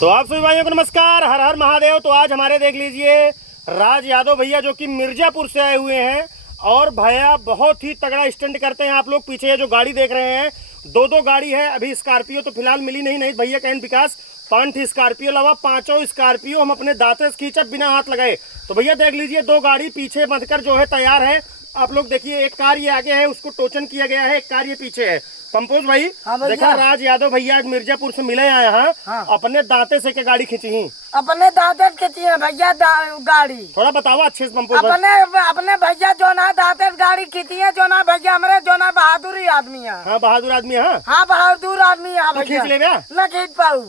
तो आप सभी भाइयों को नमस्कार, हर हर महादेव। तो आज हमारे देख लीजिए राज यादव भैया जो कि मिर्जापुर से आए हुए हैं और भैया बहुत ही तगड़ा स्टंट करते हैं। आप लोग पीछे जो गाड़ी देख रहे हैं दो गाड़ी है, अभी स्कॉर्पियो तो फिलहाल मिली नहीं भैया का विकास 5 स्कॉर्पियो अलावा 5 स्कॉर्पियो हम अपने दांते से खींचा बिना हाथ लगाए। तो भैया देख लीजिए 2 गाड़ी पीछे बंधकर जो है तैयार है। आप लोग देखिए, एक कार ये आगे है उसको टोचन किया गया है, एक कार ये पीछे है। पंपोज भाई, हाँ देखा राज यादव भैया आज मिर्जापुर से मिले हैं यहाँ। हाँ। अपने दांते से के गाड़ी खींची ही, अपने दांते खींची है भैया गाड़ी। थोड़ा बताओ अच्छे से पंपोज भाई। अपने भैया जो ना दांते गाड़ी खींची है, जो ना भैया हमारे जो ना बहादुरी आदमी है। हाँ बहादुर आदमी है। हाँ बहादुर आदमी है भैया। खींच ले भैया, न खींच पाऊ,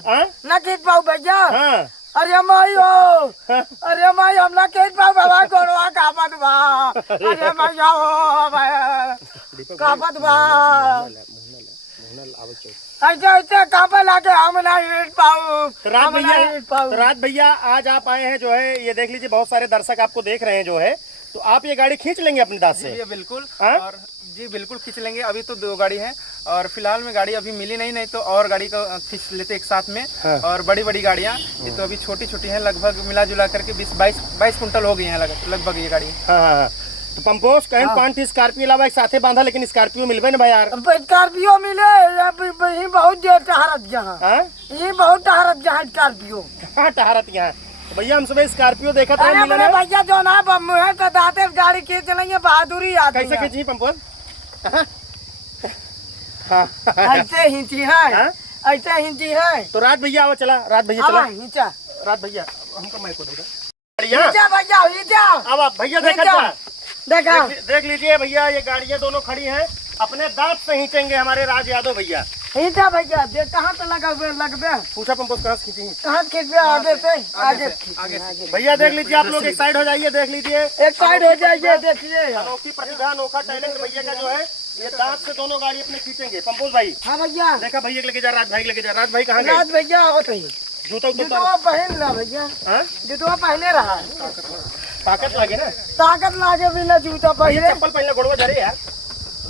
न खींच पाऊ भैया। हाँ। अरे माई हो, अरे माई हम ना खींच पाऊ बाबा गोरवा कापत बा। अरे भैया हो कापत बा, ऐसे ऐसे कापे लाके हम ना हिट पाऊ। रात भैया आज आप आए हैं जो है, ये देख लीजिए बहुत सारे दर्शक आपको देख रहे हैं जो है, तो आप ये गाड़ी खींच लेंगे अपने दांत से? जी बिल्कुल। और जी बिल्कुल खींच लेंगे। अभी तो 2 गाड़ी है और फिलहाल में गाड़ी अभी मिली नहीं तो और गाड़ी को खींच लेते एक साथ में। हाँ। और बड़ी गाड़ियाँ ये तो अभी छोटी छोटी हैं, लगभग मिला जुला करके 20-22 कुंटल हो गई हैं लगभग ये गाड़ी। हाँ। तो पंपोज कहीं 5 स्कॉर्पियो अलावा एक साथे बांधा, लेकिन स्कॉर्पियो मिलबे ना भाई यार। स्कॉर्पियो मिले ये बहुत देर टहरत जहाँ, ये बहुत टहरत जहाँ स्कॉर्पियो। हाँ टहरत यहाँ। तो भैया हम सुबह स्कॉर्पियो देखा था भैया जो ना मुहे तो दांते गाड़ी खींच लेंगे, बहादुरी आदमी। कैसे खींची पंपोज? ऐसे हिंची है, ऐसे हिंची है। तो रात भैया आओ, चला रात भैया चला। हिंचा रात भैया हमको मैं को देगा भैया हिंचा। अब आप भैया देखा देखा देख लीजिए भैया, ये गाड़ियाँ दोनों खड़ी हैं, अपने दांत से खींचेंगे हमारे राज यादव भैया। हिंचा भैया देख कहाँ तो लगबे। पूछा पंपोज कहाँ से खींची? कहाँ खींचबे? आगे से आगे भैया देख लीजिए, आप लोग एक साइड हो जाइए, देख लीजिए एक साइड हो जाइए। देखिए अनोखी प्रतिभा, अनोखा टैलेंट भैया का जो है, ये दांत से दोनों गाड़ी अपने खींचेंगे। पंपोज भाई हाँ भैया देखा, भैया लेके जा, राज भाई लेके जा। राज भाई कहाँ गए? रात भैया आवत है, जूता जुतवा पहन ला भैया। जुतवा पहने रहा, ताकत लगे ना, ताकत लागे बिना जूता पहने। चप्पल पहले गोड़वा जा रहे यार।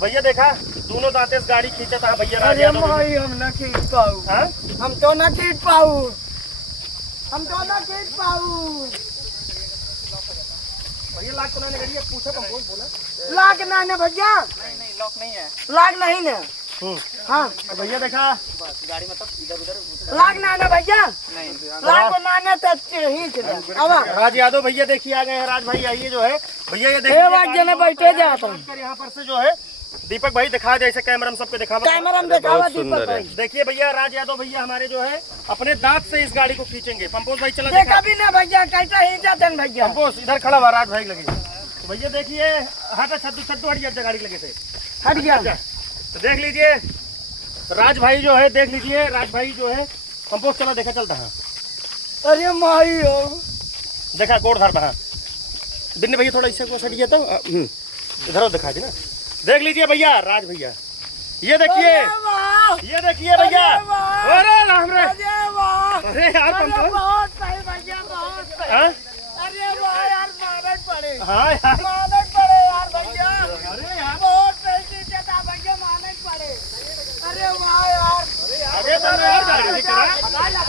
भैया देखा दोनों दांते से गाड़ी खींचा था भैया राज अरे यादव। भाई हम न खींच पाऊ, हम तो न खींच पाऊ, हम तो न खींच पाऊ। भैया लाख तो नहीं गाड़ी पूछा पंपोज बोला लाग ना ने भैया, नहीं लॉक नहीं है, लाग नहीं ने। हाँ भैया देखा गाड़ी मतलब इधर उधर लाग ना ने भैया, नहीं। लाग ना ने तो हिंच ले। अब राज यादव भैया देखिए आ गए हैं। राज भाई आइए जो है भैया, ये ए देखिए वाक जने बैठे जाता यहाँ पर से जो है दीपक भाई दिखा दे, ऐसे कैमरा में सबको दिखावा। कैमरा में दिखावा दीपक भाई। देखिए भैया राज यादव भैया हमारे जो है अपने दांत से इस गाड़ी को खींचेंगे। पंपोज भाई चला देखा भी ना भैया कैसा हिंचा देन भैया। पंपोज इधर खड़ा हुआ, राज भाई लगे। तो भैया देखिए हटा छद्दू हट गया गाड़ी लगे से, हट गया। तो देख लीजिए राज भाई जो है, देख लीजिए राज भाई जो है। पंपोज चला देखा चलता है। अरे माई हो देखा गोड़ धर बहा बिन्ने भैया, थोड़ा इससे को सट गया तो इधर दिखा दी ना। देख लीजिए भैया राज भैया, ये देखिए, ये देखिए भैया। अरे राम रे, अरे यार पंपोज बहुत सही भैया, बहुत सही। अरे वाह यार मानक पड़े, हाँ यार मानक पड़े यार भैया। अरे यार बहुत सही चीज़ था भैया, मानक पड़े। अरे वाह यार, आगे चल यार गाड़ी लेकर।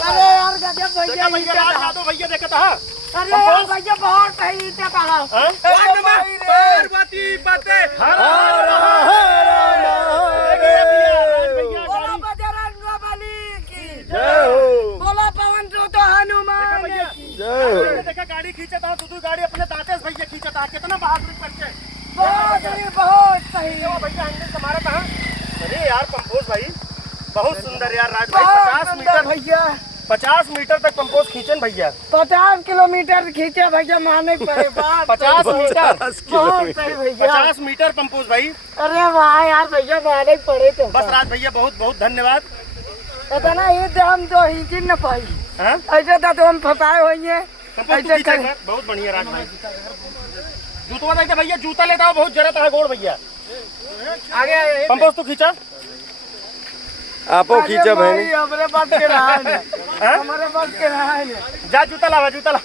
अरे यार गजब भैया। देखा भैया राज यादव भैया देखा था। अरे यार भैया बहुत सही था। पार्वती बातें बोला बजरंगबली की जय, बोला पवन सुत हनुमान की जय। देखा गाड़ी खींचा था, तू गाड़ी अपने दांते से भैया खींचा था, कितना बहादुरी करके। बहुत सही, बहुत सही भैया हमने तुम्हारा कहा। अरे यार पंपोज भाई बहुत सुंदर यार। राज भाई 50 मीटर भैया, 50 मीटर तक पंपोज खींचन भैया। 50 किलोमीटर खींचे भैया, माने पड़े। 50 मीटर बहुत सही भैया, 50 मीटर पंपोज भाई। अरे वाह यार भैया, माने पड़े तो। बस राज भैया बहुत बहुत धन्यवाद। इतना ये हम तो हिंची न पाई, ऐसे तो हम फंसाए हुए हैं। बहुत बढ़िया राज भाई। जूतवा देखते भैया, जूता लेता हो बहुत जरूरत है गोड़ भैया। आगे पंपोज तू खींचा, आपो खींचा बहनी। हमारे पास के रहा है, हमारे पास के रहा है। जा जूता लावा, जूता ला।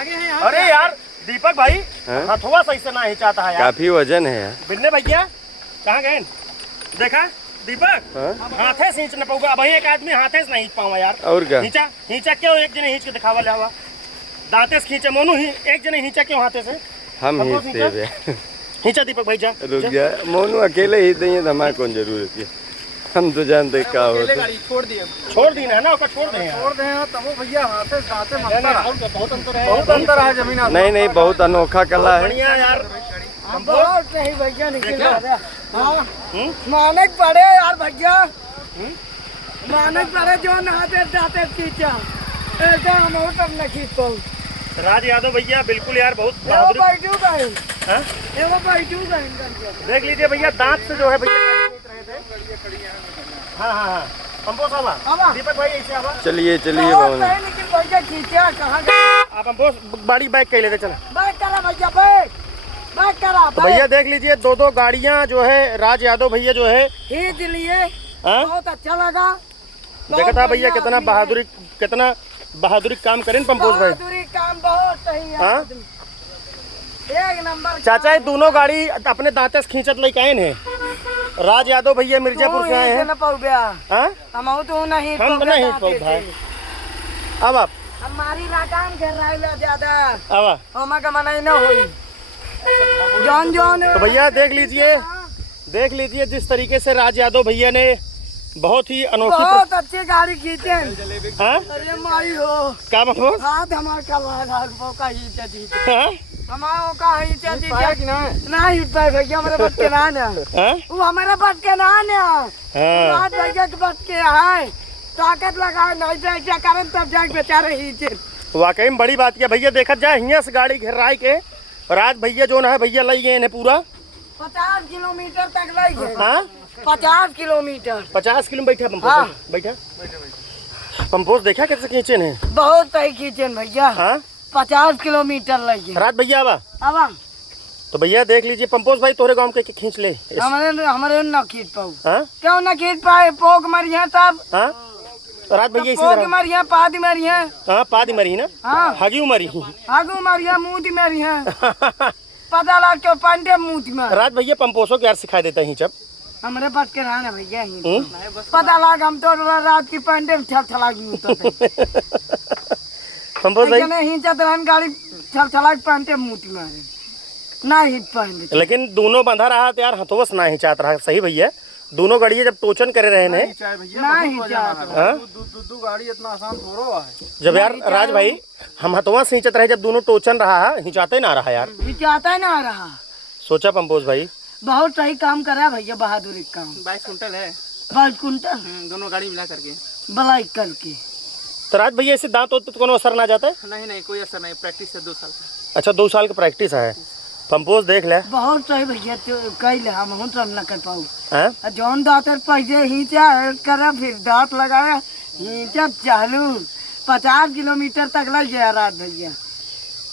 आगे है। अरे यार दीपक भाई हथुआ सही से ना हिंचाता है यार, काफी वजन है यार। बिन्ने भैया कहाँ गए? देखा दीपक हाँ? हाथे से खींच न पाऊंगा अब एक आदमी हाथे से नहीं खींच पाऊंगा यार और क्या खींचा खींचा क्यों एक जने खींच के दिखावा ले हवा दांते से खींचे मोनू ही एक जने खींचा क्यों हाथे से हम हमको ही थे खींचा दीपक भाई जा रुक जा मोनू अकेले ही देंगे तो हमारे कौन जरूरत है हम तो जानते क्या अकेले होता गाड़ी छोड़ दिए छोड़ दी ना ऊपर छोड़ दे यार छोड़ दे तब वो भैया हाथे दांते नहीं, मरता रहा। नहीं, बहुत अंतर है बहुत अंतर है जमीन आसमान। नहीं नहीं बहुत अनोखा कला है बढ़िया यार बहुत सही भैया निकल देखा? रहा हाँ हम्म? मानक पड़े यार भैया मानक पड़े जो नहाते जाते खींचा ऐसा हम तब न खींच पाऊँ राज यादव भैया बिल्कुल यार बहुत वो बहादुर बैठू गए हाँ? वो बैठू गए देख लीजिए भैया दांत से जो है भैया गाड़ी खींच रहे थे हाँ हाँ हाँ पंपो साहब आवा। दीपक भाई ऐसे आवा चलिए चलिए बहुत मोनू सही निकल भैया खींचा कहाँ गए आप हमको बाड़ी बाइक कह लेते चला बैठ करा भैया बैठ करा तो भैया देख लीजिए दो दो गाड़ियां जो है राज यादव भैया जो है खींच लिए हाँ? बहुत अच्छा लगा देखा था भैया कितना बहादुरी काम करें पंपोज भाई बहादुरी काम बहुत सही है हाँ? आदमी। एक नंबर चाचा ये दोनों गाड़ी अपने दांते से खींचत लेके आए हैं राज यादव भैया मिर्जापुर से आए हैं हाँ? हम तो नहीं हम तो नहीं पहुंच भाई अब आप हमारी लगाम घेर रहा ज्यादा अब आप। हम का मनाई न हुई जौन जौन तो भैया देख लीजिए जिस तरीके से राज यादव भैया ने बहुत ही अनोखी बहुत अच्छी गाड़ी खींचे हाँ? अरे माई हो क्या पंपोज हाथ हमार का का ही चली हाँ? हमारा का ही चली पाया कि ना ना हिट पाए भैया हमारे बच के ना ना हाँ? वो हमारे बच के ना ना हाँ। रात भैया के बच के है ताकत लगा नहीं जाए क्या कारण तब जाके बेचारे ही थे वाकई में बड़ी बात है भैया देखा जाए हियाँ से गाड़ी घेराई के राज भैया जो है भैया लई गए इन्हें पूरा 50 किलोमीटर तक लग गए हाँ 50 किलोमीटर 50 किलो बैठा पंपोज हाँ। बैठा पंपोज देखा कैसे खींचे ने बहुत सही खींचे भैया हाँ 50 किलोमीटर लग गए राज भैया आवा अब तो भैया देख लीजिए पंपोज भाई तोरे गांव के खींच ले हमारे न खींच पाऊ हाँ क्यों न खींच पाए पोक मरिया तब हाँ तो राज भैया इसी पोक तरह मरिया पादी मरिया हाँ पादी मरी ना हाँ हगी मरी आगू मरिया मुंह मरिया पता लग के पांडे मुंह में राज भैया पंपोसो को यार सिखा देता है जब हमारे पास के रहना भैया ही पता लग हम तो रात की पांडे में छल छला पंपोज भाई ही चतरन गाड़ी छल छला पांडे मुंह मारे ना हिट पाएंगे लेकिन दोनों बंधा रहा तो यार हथोस ना ही चाहत रहा सही भैया दोनों गाड़ियां जब टोचन करे रहे ने चाहे भैया ना बहुत ही वजन चाहत है। हाँ? दू गाड़ी इतना आसान थोड़ा है जब यार राज भाई हम हथवा से हिंचत रहे जब दोनों टोचन रहा हिंचाते ना रहा यार हिचाता ही ना रहा सोचा पंपोज भाई बहुत सही काम करा भैया बहादुरी काम 22 कुंटल है 5 कुंटल दोनों गाड़ी मिला करके बलाई करके तो राज भैया ऐसे दांत होते तो कोनो असर ना जाता है नहीं कोई असर नहीं प्रैक्टिस है 2 साल का अच्छा 2 साल की प्रैक्टिस है पंपोज देख ले बहुत सही भैया तो कैले हम सब न कर पाऊ हैं? जौन दांत पहले हिंचा करा फिर दांत लगाया हिंचा चालू 50 किलोमीटर तक लग गया रात भैया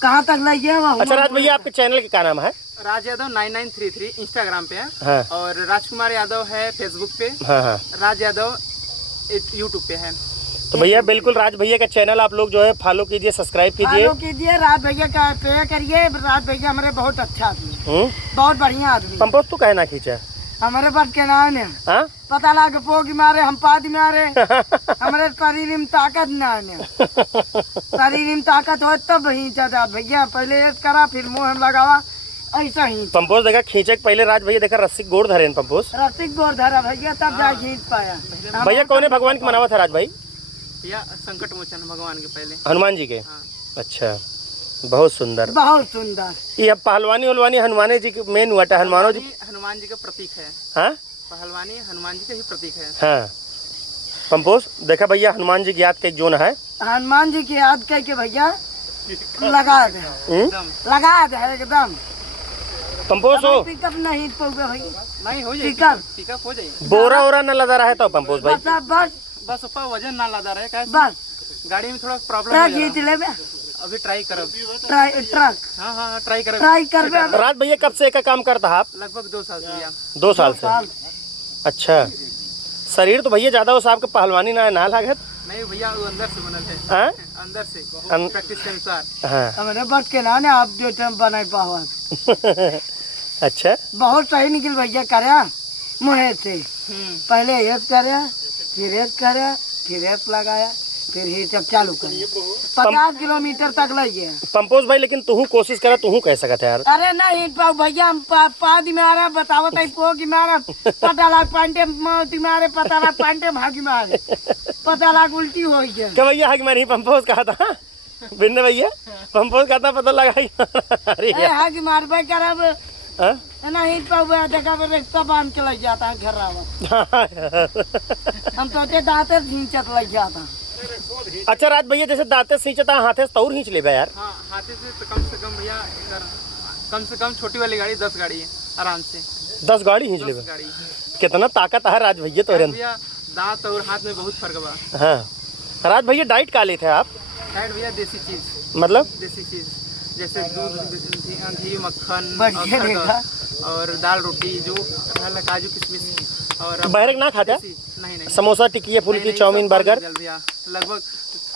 कहाँ तक लग गया वहाँ अच्छा राज भैया आपके चैनल के क्या नाम है राज यादव 9933 इंस्टाग्राम पे है हाँ और राजकुमार यादव है फेसबुक पे हाँ हाँ राज यादव यूट्यूब पे है तो भैया बिल्कुल राज भैया का चैनल आप लोग जो है फॉलो कीजिए सब्सक्राइब कीजिए फॉलो कीजिए रात भैया का पे करिए रात भैया हमारे बहुत अच्छा आदमी बहुत बढ़िया आदमी पंपोज तू कहे ना खींचा हमारे पास के नाम है हाँ पता लगा पोगी मारे हम पादी मारे हमारे शरीर में ताकत ना है शरीर में ताकत हो तब ही ज्यादा भैया पहले ये करा फिर मुंह हम लगावा ऐसा ही पंपोज देखा खींचे के पहले राज भैया देखा रस्सी गोड़ धरे न पंपोज रसिक गोर धरा भैया तब जा खींच पाया भैया कौन भगवान की मनावा था राज भाई या संकट मोचन भगवान के पहले हनुमान जी के हाँ। अच्छा बहुत सुंदर बहुत सुंदर ये अब पहलवानी उलवानी हनुमान जी के मेन हुआ था हनुमानो जी हनुमान जी का प्रतीक है हाँ पहलवानी हनुमान जी का ही प्रतीक है हाँ पंपोज देखा भैया हनुमान जी की याद का एक जोन है हनुमान जी की याद करके भैया लगा दे लगा दे एकदम पंपोज हो पिकअप नहीं पहुंचा भैया नहीं हो पिकअप पिकअप हो जाएगी बोरा ओरा न लदा रहा है तो पंपोज भाई बस बस ऊपर वजन ना लदा रहे कैसे बस गाड़ी में थोड़ा प्रॉब्लम ट्रक है जीत लेबे अभी ट्राई करब ट्रक हाँ ट्राई करब ट्राई करबे राज भैया कब से एक काम करता है आप लगभग 2 साल भैया 2 साल से अच्छा शरीर तो भैया ज्यादा उस आपके पहलवानी ना लागत नहीं भैया वो अंदर से बनल है हाँ? अंदर से अन- प्रैक्टिस के अनुसार हाँ हमारे बस के नाने आप जो टाइम बनाई पावा अच्छा बहुत सही निकल भैया करे मुहे से पहले एक करे, फिर एक करे, फिर एक लगाया, फिर हीटर चालू करे, 50 किलोमीटर तक लगे। पंपोज भाई लेकिन तू कोशिश करा, तू कह सकत है यार। अरे नहीं पाऊ भैया, हम पाद मारा बतावत है पो की मारा, पता लाख पांटे मोती मारे, पता लाख पांटे भागी मारे, पता लाख उल्टी हो गया। क्या भैया है कि मैं नहीं पंपोज कहा था बिन्ने भैया, पंपोज कहा था पता लगा। अरे ए हा की मार भाई करब हाँ? नहीं पाऊ भैया, देखा रिक्शा बांध के लग जाता है घर आवा। हम तो दांते खींचत लग जाता। अच्छा राज भैया, जैसे दांते सींचता हाथे से तौर खींच ले यार। हाँ, हाथे से कम भैया इधर कम से कम छोटी वाली गाड़ी 10 गाड़ी है आराम से। 10 गाड़ी खींच ले। 10 गाड़ी कितना ताकत है राज भैया तो। भैया दांत और हाथ में बहुत फर्क बा। हाँ राज भैया, डाइट का लेते हैं आप? डाइट भैया देसी चीज, मतलब देसी चीज जैसे दूध, घी, मक्खन बढ़िया और देखा। और दाल रोटी जो रहला, काजू किशमिश और बैरक ना खाता? नहीं समोसा, टिकिया, फुल्की, चाउमीन, बर्गर? भैया लगभग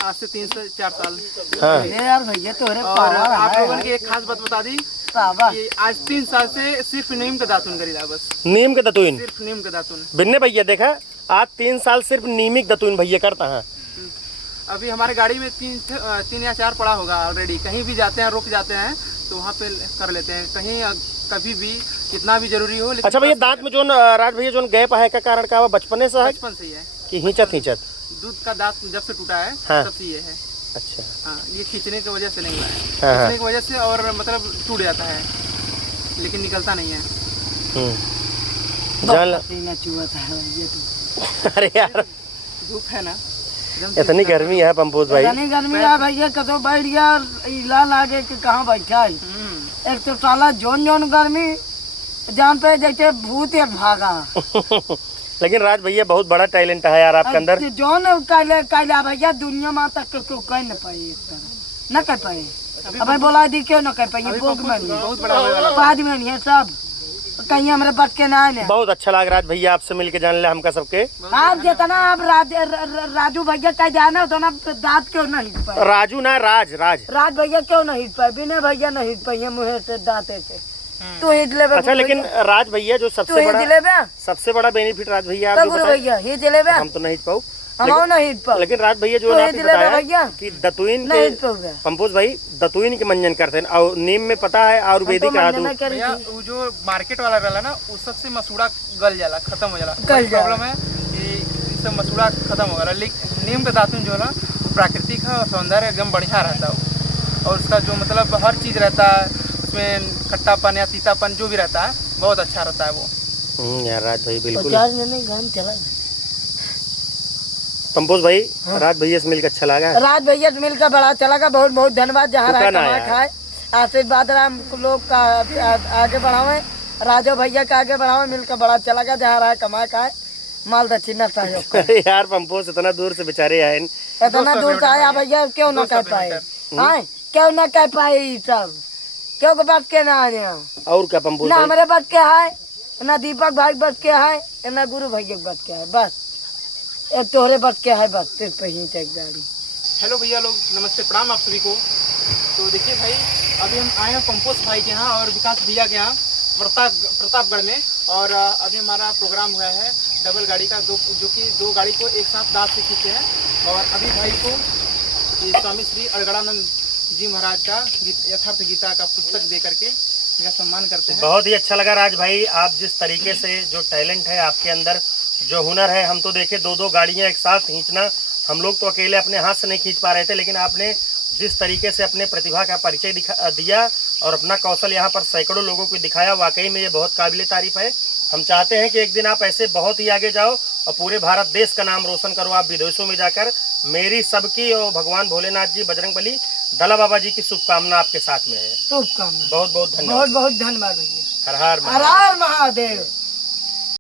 आज से 3 से 4 साल। हाँ अरे यार भैया तोरे और पावर आप लोगों है की एक खास बात बता दी पावर। कि आज 3 साल से सिर्फ नीम का दातुन करीदा, बस नीम के दतुइन। सिर्फ नीम का दातुन। बिन्ने भैया देखा, आज 3 साल सिर्फ नीमिक दतुइन भैया करता है। अभी हमारे गाड़ी में 3 या 4 पड़ा होगा ऑलरेडी। कहीं भी जाते हैं, रुक जाते हैं तो वहाँ पे कर लेते हैं, कहीं कभी भी जितना भी जरूरी हो। अच्छा भैया, दांत में जो राज भैया जो गैप है का कारण का बचपने से है बचपन से ही है कि हिंचत हिंचत? दूध का दांत जब से टूटा है हाँ। तब से ये है। अच्छा हाँ, ये खींचने की वजह से नहीं हुआ है, हाँ, हाँ। खींचने की वजह से और मतलब टूट जाता है लेकिन निकलता नहीं है। जान ला। पसीना चुहता है भैया तो। अरे यार धूप है ना, एकदम इतनी गर्मी है पंपोज भाई। इतनी गर्मी है भैया, कतो बैठ गया इला लागे कि कहाँ बैठा है। एक तो साला जोन जोन गर्मी जान पे जैसे भूत है भागा। लेकिन राज भैया बहुत बड़ा टैलेंट है यार आपके अंदर। जोन काला भैया दुनिया में तक को कह न पाए, इस तरह न कर पाए। अब बोला दी क्यों न कर पाए, भोग में नहीं, बहुत बड़ा होने वाला। बाद में नहीं है सब, कहीं हमारे बच के ना आने। बहुत अच्छा लग राज भैया आपसे मिलके, जान ले हमका सबके। आप जितना आप राजू भैया का जाना हो तो ना, दांत क्यों नहीं हिट पाए? राजू ना, राज भैया क्यों नहीं हिट पाए? बिना भैया नहीं हिट पाए मुँह से दांते से। तू हिट ले। अच्छा लेकिन राज भैया जो सबसे बड़ा बेनिफिट राज भैया आप जो बताए, भैया हिट ले हम तो नहीं हिट पाऊ, हम नहीं हिट पाओ। लेकिन राज भैया जो तो आपने ये दिलेगा बताया भैया? कि दतुइन नहीं के हिट पाऊंगा। पंपोज भाई दतुइन के मंजन करते हैं और नीम में पता है आयुर्वेदिक आदू। भैया वो जो मार्केट वाला रहला ना, वो सबसे मसूड़ा गल जाला, खत्म हो जाला। गल जाला। प्रॉब्लम है ये सब मसूड़ा खत्म हो गया, लेकिन नीम का दातुन जो है ना वो प्राकृतिक है और सौंदर्य एकदम बढ़िया रहता है। और उसका जो मतलब हर चीज़ रहता है उसमें, खट्टापन या तीतापन जो भी रहता है बहुत अच्छा रहता है वो। यार राज भाई बिल्कुल। चला पंपोज भाई राज भैया से मिलकर अच्छा लगा। राज भैया से मिलकर बड़ा अच्छा लगा, बहुत बहुत धन्यवाद। जहाँ रहे कमा खाए, आशीर्वाद राम लोग का आगे बढ़ावे, राजो भैया का आगे बढ़ावे, मिलकर बड़ा अच्छा लगा। जहाँ रहे कमा खाए, माल दक्षिणा सहयोग करे। यार पंपोज इतना दूर से बेचारे आए, इतना दूर से आया भैया, क्यों ना कह पाए? हाँ क्यों ना कह पाए? ये सब क्यों के बच के ना आने? और क्या पंपोज ना भाई? हमारे बच के है, ना दीपक भाई बच के है, ना गुरु भैया बच के है, बस एक तोहरे बच के है, बस सिर्फ ही एक गाड़ी। हेलो भैया लोग, नमस्ते, प्रणाम आप सभी को। तो देखिए भाई, अभी हम आए हैं पंपोज भाई के यहाँ और विकास भैया के यहाँ प्रतापगढ़ में। और अभी हमारा प्रोग्राम हुआ है डबल गाड़ी का, जो कि 2 गाड़ी को एक साथ दांत से खींचे हैं। और अभी भाई को स्वामी श्री अड़गड़ानंद जी महाराज का यथार्थ गीता का पुस्तक दे करके इनका सम्मान करते हैं। बहुत ही अच्छा लगा राज भाई, आप जिस तरीके से जो टैलेंट है आपके अंदर, जो हुनर है, हम तो देखे 2-2 गाड़ियां एक साथ खींचना, हम लोग तो अकेले अपने हाथ से नहीं खींच पा रहे थे, लेकिन आपने जिस तरीके से अपने प्रतिभा का परिचय दिया और अपना कौशल यहाँ पर सैकड़ों लोगों को दिखाया, वाकई में ये बहुत काबिले तारीफ है। हम चाहते हैं कि एक दिन आप ऐसे बहुत ही आगे जाओ और पूरे भारत देश का नाम रोशन करो, आप विदेशों में जाकर। मेरी सबकी और भगवान भोलेनाथ जी, बजरंगबली, दला बाबा जी की शुभकामना आपके साथ में है। शुभकामना। बहुत बहुत धन्यवाद। बहुत बहुत धन्यवाद भैया। हर हर हर हर महादेव।